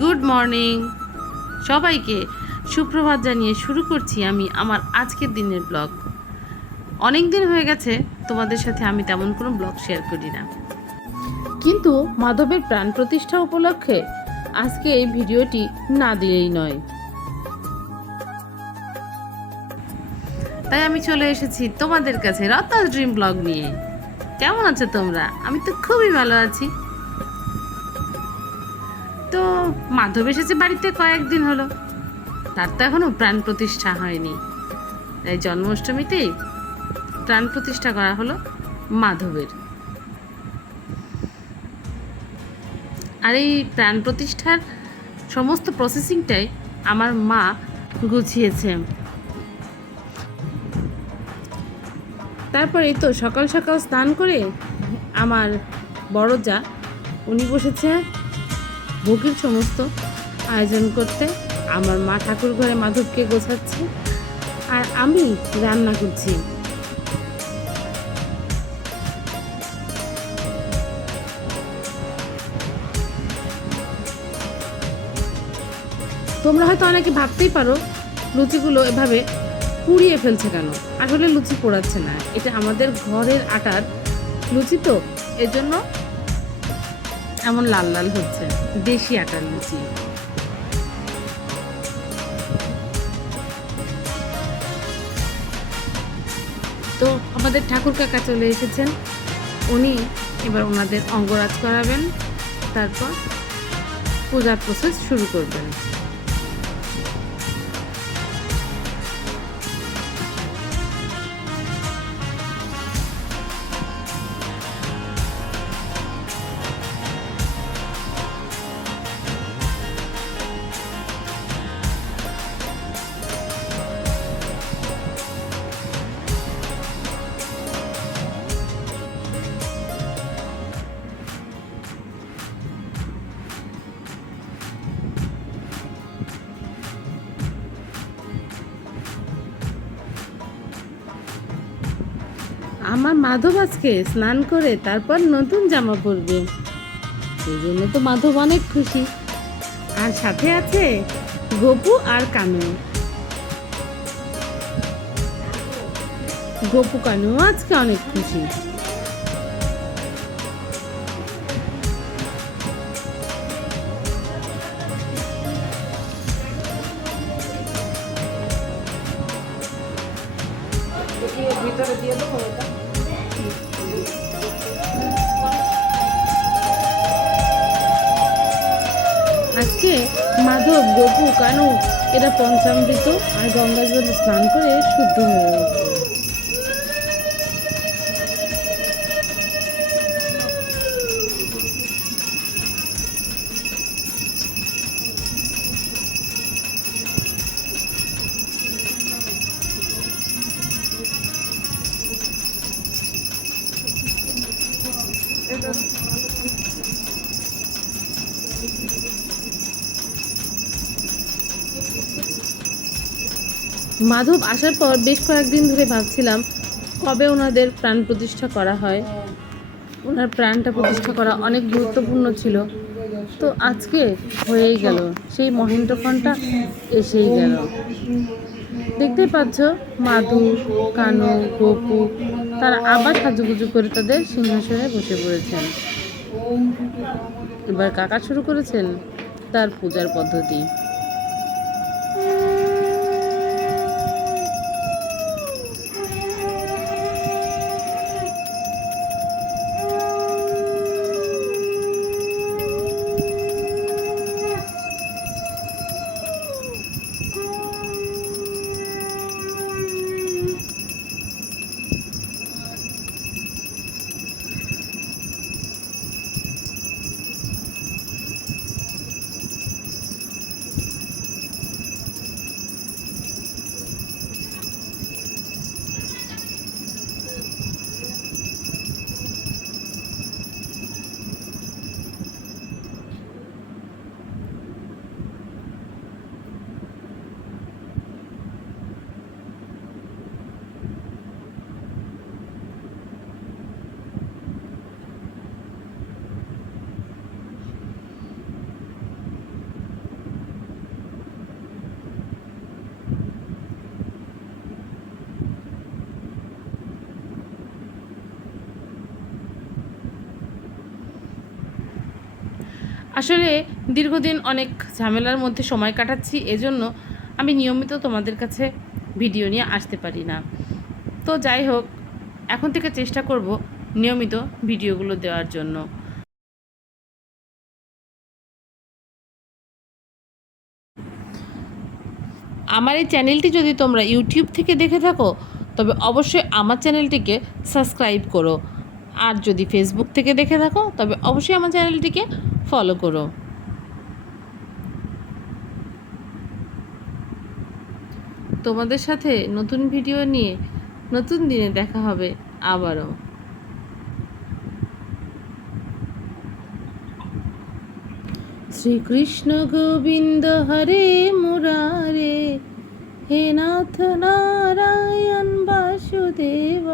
Good morning সবাইকে সুপ্রভাত জানিয়ে শুরু করছি আমি আমার আজকের দিনের ব্লগ। অনেক দিন হয়ে গেছে তোমাদের সাথে আমি তেমন কোনো ব্লগ শেয়ার করি না, কিন্তু মাধবের প্রাণ প্রতিষ্ঠা উপলক্ষে আজকে এই ভিডিওটি না দিলেই নয়। তাই আমি চলে এসেছি তোমাদের কাছে রত্নাস ড্রিম ব্লগ নিয়ে। কেমন আছো তোমরা? আমি তো খুবই ভালো আছি। তো মাধব এসেছে বাড়িতে কয়েকদিন হলো, তার তো এখনো প্রাণ প্রতিষ্ঠা হয়নি। তাই জন্মাষ্টমীতেই প্রাণ প্রতিষ্ঠা করা হলো মাধবের। আর এই প্রাণ প্রতিষ্ঠার সমস্ত প্রসেসিংটাই আমার মা গুছিয়েছে। তারপরে তো সকাল সকাল স্নান করে আমার বড় যা উনি বসেছে ভোগের সমস্ত আয়োজন করতে। আমার মা ঠাকুর ঘরে মাধবকে গোছাচ্ছে আর আমি রান্না করছি। তোমরা হয়তো অনেকে ভাবতেই পারো লুচিগুলো এভাবে পুড়িয়ে ফেলছে কেন। আসলে লুচি পোড়াচ্ছে না, এটা আমাদের ঘরের আটার লুচি, তো এজন্য এমন লাল লাল হচ্ছে, দেশি আটার লুচি। তো আমাদের ঠাকুর কাকা চলে এসেছেন, উনি এবার ওনাদের অঙ্গরাজ করাবেন, তারপর পূজার প্রসেস শুরু করবেন। আমার মাধব আজকে স্নান করে তারপর নতুন জামা পরবে, সেই জন্য তো মাধব অনেক খুশি। আর সাথে আছে গপু আর কানু। গপু কানু আজকে অনেক খুশি। ভিতরে দিয়ে দেবো এটা। আজকে মাধব, গপু, কানু এরা পঞ্চামৃত আর গঙ্গা জলে স্নান করে শুদ্ধ হয়ে উঠবে। মাধব আসার পর বেশ কয়েকদিন ধরে ভাবছিলাম কবে ওনাদের প্রাণ প্রতিষ্ঠা করা হয়। ওনার প্রাণটা প্রতিষ্ঠা করা অনেক গুরুত্বপূর্ণ ছিল, তো আজকে হয়েই গেল, সেই মহেন্দ্রক্ষণটা এসেই গেল। দেখতেই পাচ্ছ মাধু, কানু, গপু তারা আবার সাজুগুজু করে তাদের সিংহাসনে বসে পড়েছেন। এবার কাকা শুরু করেছেন তার পূজার পদ্ধতি। আসলে দীর্ঘদিন অনেক ঝামেলার মধ্যে সময় কাটাচ্ছি, এজন্য আমি নিয়মিত তোমাদের কাছে ভিডিও নিয়ে আসতে পারি না। তো যাই হোক, এখন থেকে চেষ্টা করব নিয়মিত ভিডিওগুলো দেওয়ার জন্য। আমার এই চ্যানেলটি যদি তোমরা ইউটিউব থেকে দেখে থাকো তবে অবশ্যই আমার চ্যানেলটিকে সাবস্ক্রাইব করো, আর যদি ফেসবুক থেকে দেখে থাকো তবে অবশ্যই আমার চ্যানেলটিকে ফলো করো। তোমাদের সাথে নতুন ভিডিও নিয়ে নতুন দিনে দেখা হবে আবারও। শ্রীকৃষ্ণ গোবিন্দ হরে মুরারে, হে নাথ নারায়ণ বাসুদেব।